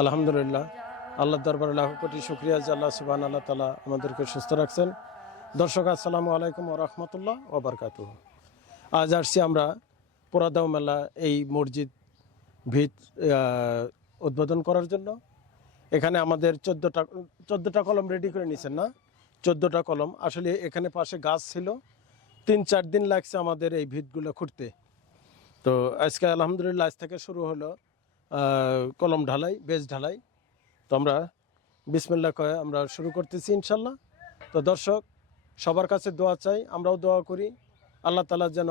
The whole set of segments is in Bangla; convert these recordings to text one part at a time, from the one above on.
আলহামদুলিল্লাহ আল্লাহ দরবার লাখ কোটি শুক্রিয়া যে আল্লাহ সুবহান আল্লাহ তালা আমাদেরকে সুস্থ রাখছেন। দর্শক, আসসালামু আলাইকুম রহমতুল্লাহ ও বারকাতু আজ আসছি আমরা পোড়াদাও মেলা এই মসজিদ ভিত উদ্বোধন করার জন্য। এখানে আমাদের চোদ্দোটা চোদ্দোটা কলম রেডি করে নিয়েছেন না? চোদ্দোটা কলম। আসলে এখানে পাশে গাছ ছিল। তিন চার দিন লাগছে আমাদের এই ভিতগুলো খুঁড়তে। তো আজকে আলহামদুলিল্লাহ আজ থেকে শুরু হলো কলম ঢালাই, বেজ ঢালাই। তো আমরা বিসমিল্লা কয়ে আমরা শুরু করতেছি ইনশাল্লাহ। তো দর্শক, সবার কাছে দোয়া চাই, আমরাও দোয়া করি। আল্লাহ তালা যেন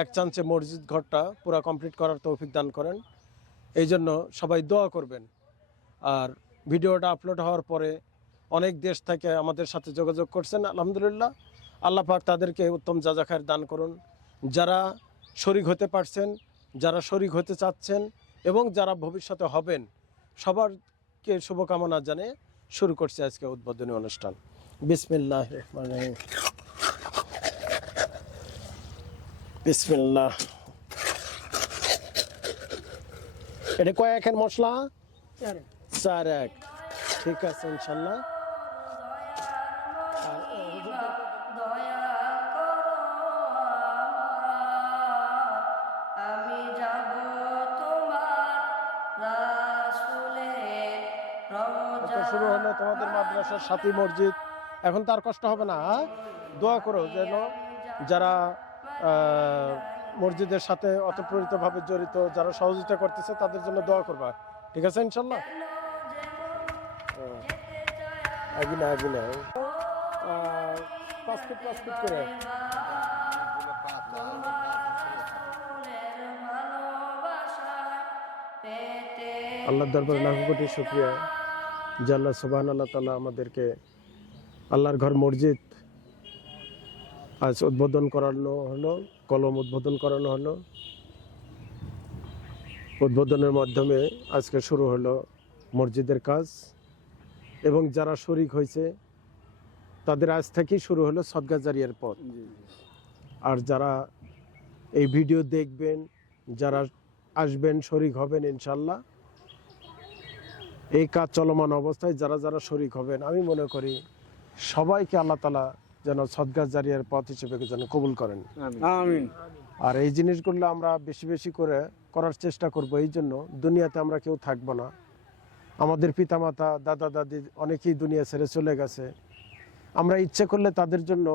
এক চান্সে মসজিদ ঘরটা পুরো কমপ্লিট করার তৌফিক দান করেন। এই জন্য সবাই দোয়া করবেন। আর ভিডিওটা আপলোড হওয়ার পরে অনেক দেশ থেকে আমাদের সাথে যোগাযোগ করছেন, আলহামদুলিল্লাহ। আল্লাহ পাক তাদেরকে উত্তম যাজাখায়ের দান করুন। যারা শরিক হতে পারছেন যারা শরিক হতে চাচ্ছেন এবং যারা ভবিষ্যতে হবেন সবারকে শুভকামনা জানে শুরু করছে আজকে উদ্বোধনী অনুষ্ঠান। বিসমিল্লাহ রহমান বিসমিল্লাহ। এটা কয়েকের মশলা? চার এক। ঠিক আছে ইনশাল্লাহ। সাথী মসজিদ। এখন তার কষ্ট হবে না হ্যাঁ? দোয়া করো যেন যারা মসজিদের সাথে অতপ্রেরিতভাবে জড়িত, যারা সহযোগিতা করতেছে, তাদের জন্য দোয়া করবা। ঠিক আছে, ইনশাল্লাহ? আগে না পাঁচ পাঁচ করে। দরবারে লাখ কোটি শুক্রিয়া। যে আল্লাহ সুবাহ আল্লাহ তালা আমাদেরকে আল্লাহর ঘর মসজিদ আজ উদ্বোধন করানো হলো কলম উদ্বোধন করানো হলো। উদ্বোধনের মাধ্যমে আজকে শুরু হলো মসজিদের কাজ এবং যারা শরিক হয়েছে তাদের আজ থেকেই শুরু হলো সদগা জারিয়ার পথ। আর যারা এই ভিডিও দেখবেন যারা আসবেন শরিক হবেন ইনশাল্লাহ এই কাজ চলমান অবস্থায় যারা যারা শরিক হবেন আমি মনে করি সবাইকে আল্লাহ তালা যেন সদগাছ জারিয়ার পথ হিসেবে যেন কবুল করেন। আর এই জিনিসগুলো আমরা বেশি বেশি করে করার চেষ্টা করব এই জন্য দুনিয়াতে আমরা কেউ থাকব না। আমাদের পিতামাতা দাদা দাদি অনেকেই দুনিয়া ছেড়ে চলে গেছে। আমরা ইচ্ছে করলে তাদের জন্য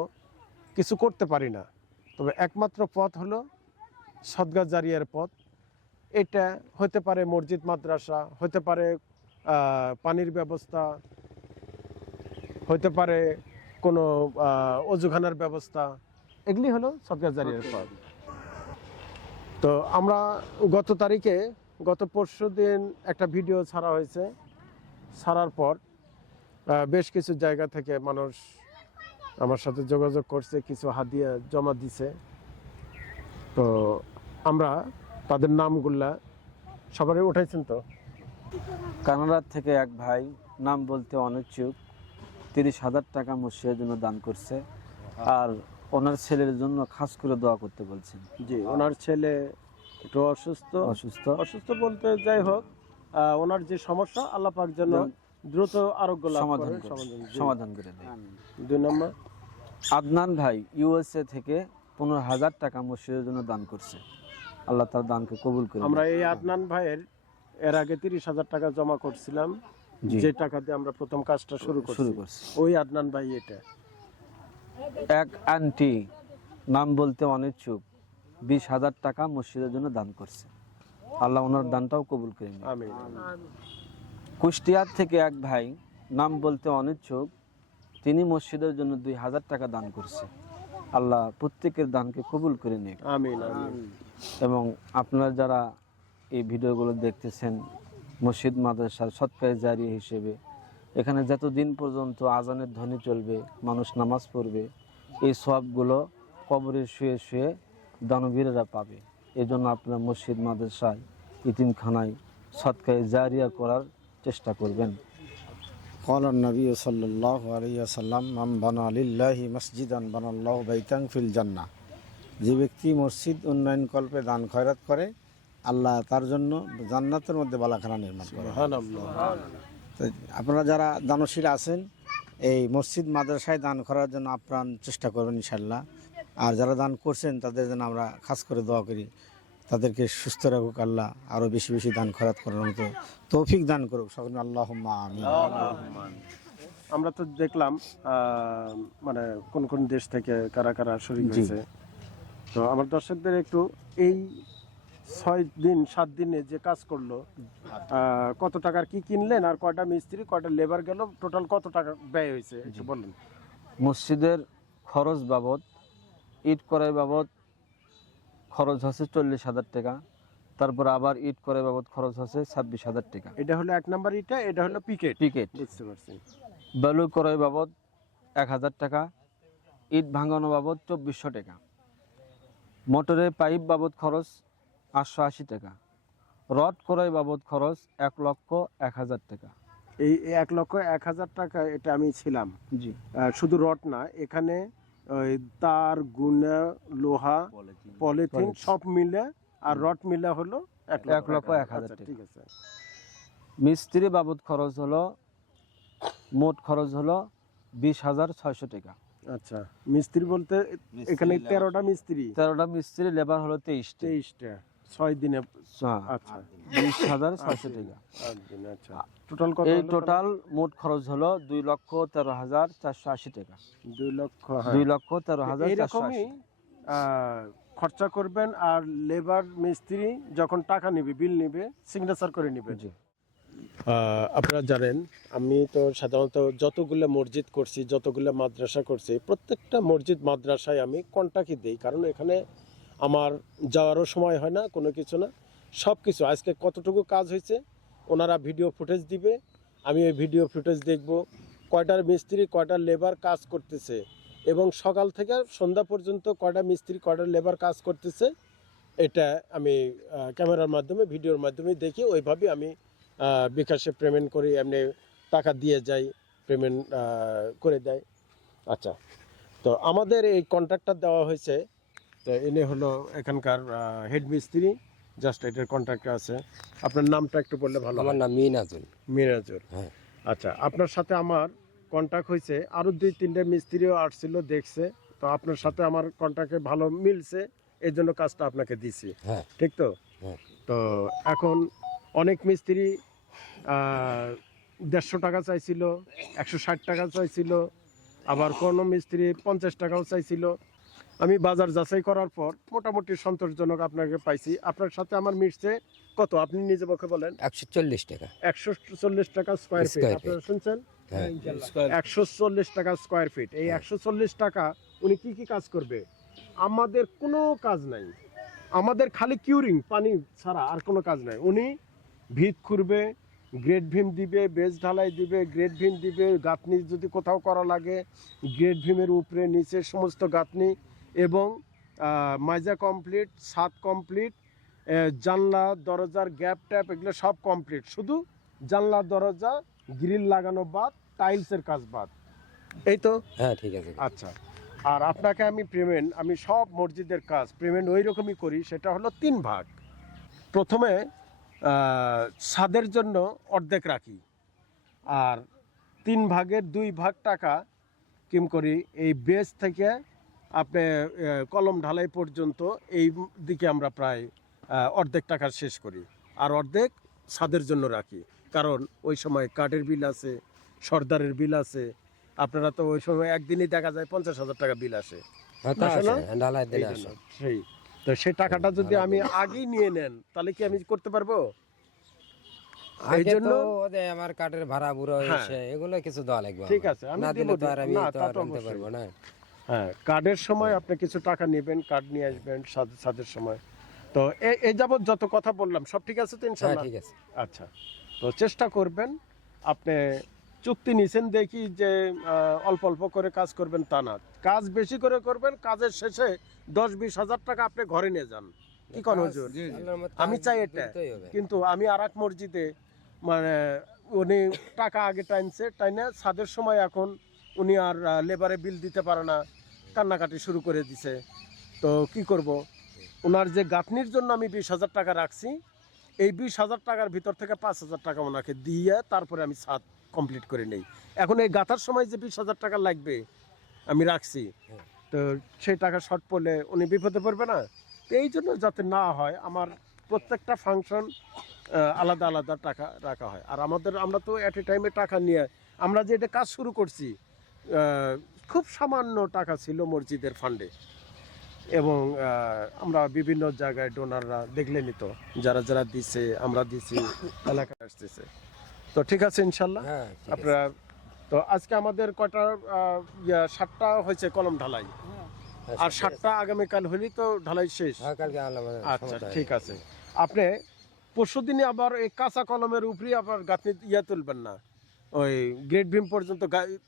কিছু করতে পারি না। তবে একমাত্র পথ হলো সদগাছ জারিয়ার পথ। এটা হতে পারে মসজিদ মাদ্রাসা হতে পারে পানির ব্যবস্থা হতে পারে কোনো অজুখানার ব্যবস্থা এগুলি হলো সদগাছ জারিয়ার পথ তো আমরা গত তারিখে গত পরশু দিন একটা ভিডিও ছাড়া হয়েছে। ছাড়ার পর বেশ কিছু জায়গা থেকে মানুষ আমার সাথে যোগাযোগ করছে কিছু হাদিয়া জমা দিছে। তো আমরা তাদের নামগুলা সবারই উঠাইছেন তো? কানাডার থেকে এক ভাই নাম বলতে অনিচ্ছুক তিরিশ হাজার টাকা মসজিদের জন্য দান করছে আর ওনার ছেলের জন্য খাস করে দোয়া করতে বলছেন। জি ওনার ছেলে একটু অসুস্থ। অসুস্থ। অসুস্থ বলতে যাই হোক ওনার যে সমস্যা আল্লাহ পাক যেন দ্রুত আরোগ্য লাভ সমাধান করে- সমাধান করে দেয়। দুই নম্বর। আদনান ভাই ইউএসএ থেকে পনেরো হাজার টাকা মসজিদের জন্য দান করছে। আল্লাহ তার দানকে কবুল করে আমরা এই আদনান ভাইয়ের এর আগে তিরিশ হাজার টাকা জমা করছিলাম। যে টাকা দিয়ে আমরা প্রথম কাজটা শুরু করছি। ওই আদনান ভাই এটা। এক আন্টি নাম বলতে অনিচ্ছুক বিশ হাজার টাকা মসজিদের জন্য দান করছে। আল্লাহ ওনার দানটাও কবুল করে আমি কুষ্টিয়ার থেকে এক ভাই নাম বলতে অনিচ্ছুক তিনি মসজিদের জন্য দুই হাজার টাকা দান করছে। আল্লাহ প্রত্যেকের দানকে কবুল করে নিক। আমিন। এবং আপনারা যারা এই ভিডিওগুলো দেখতেছেন মসজিদ মাদ্রাসার সৎকারে জারি হিসেবে এখানে যতদিন পর্যন্ত আজানের ধ্বনি চলবে মানুষ নামাজ পড়বে এই সবগুলো কবরে শুয়ে শুয়ে দানবীরেরা পাবে এই জন্য আপনার মসজিদ মাদ্রাসায় ইতিমখানায় সৎকারে জারিয়া করার চেষ্টা করবেন قال النبي صلى الله عليه وسلم من بنى لله مسجدا بنى الله بيتا في الجنة যে ব্যক্তি মসজিদ উন্নয়ন কল্পে দান খয়রাত করে আল্লাহ তার জন্য জান্নাতের মধ্যে বালাখানা নির্মাণ করে আপনারা যারা দানশীল আছেন এই মসজিদ মাদ্রাসায় দান করার জন্য আপ্রাণ চেষ্টা করবেন ইনশাল্লাহ আর যারা দান করছেন তাদের জন্য আমরা খাস করে দোয়া করি। তাদেরকে সুস্থ রাখুক আল্লাহ আরও বেশি বেশি দান খরাত করার মতো তৌফিক দান করুক। সকলে আল্লাহ আমরা তো দেখলাম মানে কোন কোন দেশ থেকে কারা কারা শরীর হয়েছে। তো আমার দর্শকদের একটু এই ছয় দিন সাত দিনে যে কাজ করল কত টাকার কি কিনলেন আর কয়টা মিস্ত্রি কয়টা লেবার গেল টোটাল কত টাকা ব্যয় হয়েছে একটু বলুন। মসজিদের খরচ বাবদ ইট করাই বাবদ খরচ হচ্ছে চল্লিশ হাজার টাকা তারপর আবার ইট করাই বাবদ খরচ হচ্ছে ছাব্বিশ হাজার টাকা। এটা হলো এক নাম্বার ইটা এটা হলো পিকেট টিকিট বুঝতে পারছি। বালু করাই বাবদ এক হাজার টাকা ইট ভাঙানো বাবদ চব্বিশশো টাকা। মোটরে পাইপ বাবদ খরচ আটশো আশি টাকা। রড করাই বাবদ খরচ এক লক্ষ এক হাজার টাকা। এই এক লক্ষ এক হাজার টাকা এটা আমি ছিলাম। জি। শুধু রড না এখানে ওই তার গুনা লোহা পলিথিন। সব মিলে আর রড মিলে হলো এক এক লক্ষ এক হাজার আচ্ছা, টাকা। ঠিক আছে। মিস্ত্রি বাবদ খরচ হলো মোট খরচ হলো বিশ হাজার ছয়শো টাকা। আচ্ছা মিস্ত্রি বলতে এখানে তেরোটা মিস্ত্রি। তেরোটা মিস্ত্রি লেবার হলো তেইশটি। তেইশটা। ছয় দিনে আচ্ছা। বিশ হাজার ছয়শো টাকা। দিনে আচ্ছা। টোটাল কত এই টোটাল মোট খরচ হলো দুই লক্ষ তেরো হাজার চারশো আশি টাকা। দুই লক্ষ হ্যাঁ। দুই লক্ষ তেরো হাজার আহ, খরচা করবেন আর লেবার মিস্ত্রি যখন টাকা নিবে বিল নিবে সিগনেচার করে নিবে। জি। আপনারা জানেন আমি তো সাধারণত যতগুলো মসজিদ করছি যতগুলো মাদ্রাসা করছি প্রত্যেকটা মসজিদ মাদ্রাসায় আমি কন্টাক্টই দিই। কারণ এখানে আমার যাওয়ারও সময় হয় না, কোনো কিছু না। সব কিছু আজকে কতটুকু কাজ হয়েছে, ওনারা ভিডিও ফুটেজ দিবে। আমি ওই ভিডিও ফুটেজ দেখব, কয়টার মিস্ত্রি, কয়টা লেবার কাজ করতেছে। এবং সকাল থেকে সন্ধ্যা পর্যন্ত কয়টা মিস্ত্রি, কয়টা লেবার কাজ করতেছে, এটা আমি ক্যামেরার মাধ্যমে ভিডিওর মাধ্যমে দেখি। ওইভাবে আমি বিকাশে পেমেন্ট করি, এমনি টাকা দিয়ে যাই পেমেন্ট করে দেয়। আচ্ছা তো আমাদের এই কন্ট্রাক্টটা দেওয়া হয়েছে তো এনে হলো এখানকার হেড মিস্ত্রি জাস্ট এটার কন্ট্রাক্ট আছে। আপনার নামটা একটু বললে ভালো আমার। নাম মিনাজুল। মিরাজুর হ্যাঁ। আচ্ছা আপনার সাথে আমার কন্ট্যাক্ট হয়েছে। আরও দুই তিনটে মিস্ত্রিও আসছিল দেখছে। তো আপনার সাথে আমার কন্ট্যাক্টে ভালো মিলছে এই জন্য কাজটা আপনাকে দিছি। হ্যাঁ। ঠিক তো? হ্যাঁ। তো এখন অনেক মিস্ত্রি দেড়শো টাকা চাইছিল একশো ষাট টাকা চাইছিল আবার কোনো মিস্ত্রি পঞ্চাশ টাকাও চাইছিল। আমি বাজার যাচাই করার পর মোটামুটি সন্তোষজনক আপনাকে পাইছি। আপনার সাথে আমার মিশছে কত? আপনি নিজে পক্ষে বলেন। একশো চল্লিশ টাকা। একশো চল্লিশ টাকা স্কোয়ার ফিট আপনারা শুনছেন? হ্যাঁ। একশো চল্লিশ টাকা স্কোয়ার ফিট এই একশো চল্লিশ টাকা উনি কি কি কাজ করবে? আমাদের কোনো কাজ নাই। আমাদের খালি কিউরিং পানি ছাড়া আর কোনো কাজ নাই। উনি ভিত খুঁড়বে গ্রেড ভিম দিবে বেজ ঢালাই দিবে গ্রেড ভিম দিবে গাঁথনি যদি কোথাও করা লাগে গ্রেড ভিমের উপরে নিচে সমস্ত গাঁথনি এবং মাইজা কমপ্লিট ছাদ কমপ্লিট জানলা দরজার গ্যাপ ট্যাপ এগুলো সব কমপ্লিট শুধু জানলা দরজা গ্রিল লাগানো বাদ টাইলসের কাজ বাদ। এই তো? হ্যাঁ ঠিক আছে আচ্ছা। আর আপনাকে আমি পেমেন্ট আমি সব মসজিদের কাজ পেমেন্ট ওই রকমই করি সেটা হলো তিন ভাগ। প্রথমে ছাদের জন্য অর্ধেক রাখি। আর তিন ভাগের দুই ভাগ টাকা কিম করি এই বেস থেকে আপনি কলম ঢালাই পর্যন্ত এই দিকে আমরা প্রায় অর্ধেক টাকা শেষ করি। আর অর্ধেক ছাদের জন্য রাখি। কারণ ওই সময় কাঠের বিল আছে সর্দারের বিল আছে। আপনারা তো ওই সময় একদিনই দেখা যায় পঞ্চাশ হাজার টাকা বিল আসে। হ্যাঁ আসে। সেই। তো সেই টাকাটা যদি আমি আগেই নিয়ে নেন তাহলে কি আমি করতে পারব? এই জন্য আমার কাঠের ভাড়া বুড়ো হ্যাঁ। এগুলো কিছু দেওয়া লাগবে ঠিক আছে, আমি না দিলে তো আর আমি তো তা তো আনতে অবশ্যই। পারব না। হ্যাঁ কার্ডের সময় আপনি কিছু টাকা নেবেন কার্ড নিয়ে আসবেন সাদের সময়। তো এ- এই যাবৎ যত কথা বললাম সব ঠিক আছে তো হ্যাঁ ইনশাল্লাহ ঠিক আছে। আচ্ছা তো চেষ্টা করবেন আপনি চুক্তি নিছেন দেখি যে অল্প অল্প করে কাজ করবেন তা না। কাজ বেশি করে করবেন কাজের শেষে দশ বিশ হাজার টাকা আপনি ঘরে নিয়ে যান। কি কোন হুজুর? আমি চাই এটা। কিন্তু আমি আর এক মসজিদে মানে উনি টাকা আগে টাইনছে টাইনে ছাদের সময় এখন উনি আর লেবারে বিল দিতে পারে না, কান্নাকাটি শুরু করে দিছে। তো কি করব? ওনার যে গাঁথনির জন্য আমি বিশ হাজার টাকা রাখছি, এই বিশ হাজার টাকার ভিতর থেকে পাঁচ হাজার টাকা ওনাকে দিয়ে তারপরে আমি ছাদ কমপ্লিট করে নেই। এখন এই গাঁথার সময় যে বিশ হাজার টাকা লাগবে, আমি রাখছি। তো সেই টাকা শর্ট পড়লে উনি বিপদে পড়বে না? তো এই জন্য যাতে না হয়, আমার প্রত্যেকটা ফাংশন আলাদা আলাদা টাকা রাখা হয়। আর আমাদের, আমরা তো অ্যাট এ টাইমে টাকা নিয়ে, আমরা যে এটা কাজ শুরু করছি খুব সামান্য টাকা ছিল মসজিদের ফান্ডে এবং আমরা বিভিন্ন জায়গায় ডোনাররা দেখলেনি তো যারা যারা দিছে আমরা দিছি এলাকায় আসতেছে। তো ঠিক আছে ইনশাল্লাহ। হ্যাঁ আপনারা তো আজকে আমাদের কটা সাতটা হয়েছে কলম ঢালাই। হ্যাঁ, আর সাতটা আগামীকাল হলেই তো ঢালাই শেষ। হ্যাঁ আচ্ছা ঠিক আছে। আপনি পরশু দিনে আবার এই কাঁচা কলমের উপরে আবার গাঁথনি ইয়া তুলবেন না। ওই গ্রেট ভিম পর্যন্ত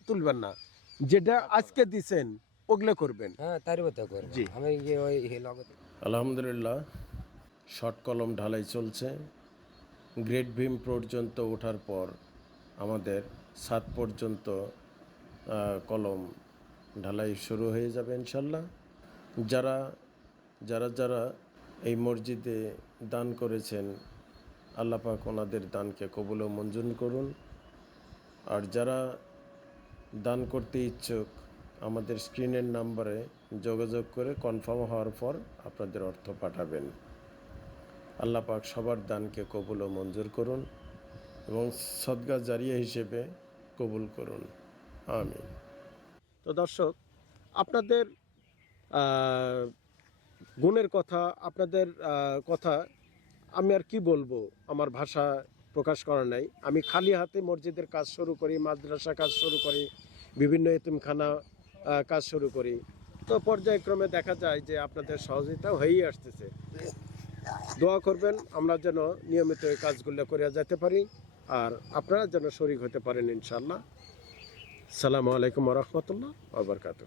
তুলবেন না। যেটা আজকে দিছেন ওগুলো করবেন। হ্যাঁ তারই মতো করব। জি। আমি ওই লগত আলহামদুলিল্লাহ শর্ট কলম ঢালাই চলছে। গ্রেট ভিম পর্যন্ত ওঠার পর আমাদের সাত পর্যন্ত কলম ঢালাই শুরু হয়ে যাবে ইনশাল্লাহ। যারা যারা যারা এই মসজিদে দান করেছেন আল্লাহ পাক ওনাদের দানকে কবুল ও মঞ্জুর করুন। আর যারা দান করতে ইচ্ছুক, আমাদের স্ক্রিনের নাম্বারে যোগাযোগ করে কনফার্ম হওয়ার পর আপনাদের অর্থ পাঠাবেন। আল্লাহ পাক সবার দানকে কবুল ও মঞ্জুর করুন এবং সদগা জারিয়া হিসেবে কবুল করুন। আমি তো দর্শক, আপনাদের গুণের কথা, আপনাদের কথা আমি আর কি বলব? আমার ভাষা প্রকাশ করা নাই। আমি খালি হাতে মসজিদের কাজ শুরু করি, মাদ্রাসা কাজ শুরু করি, বিভিন্ন এতিমখানা কাজ শুরু করি। তো পর্যায়ক্রমে দেখা যায় যে আপনাদের সহযোগিতা হয়েই আসতেছে। দোয়া করবেন, আমরা যেন নিয়মিত এই কাজগুলো করে যেতে পারি আর আপনারা যেন শরিক হতে পারেন ইনশাল্লাহ সালামু আলাইকুম রহমতুল্লাহ আবরকাত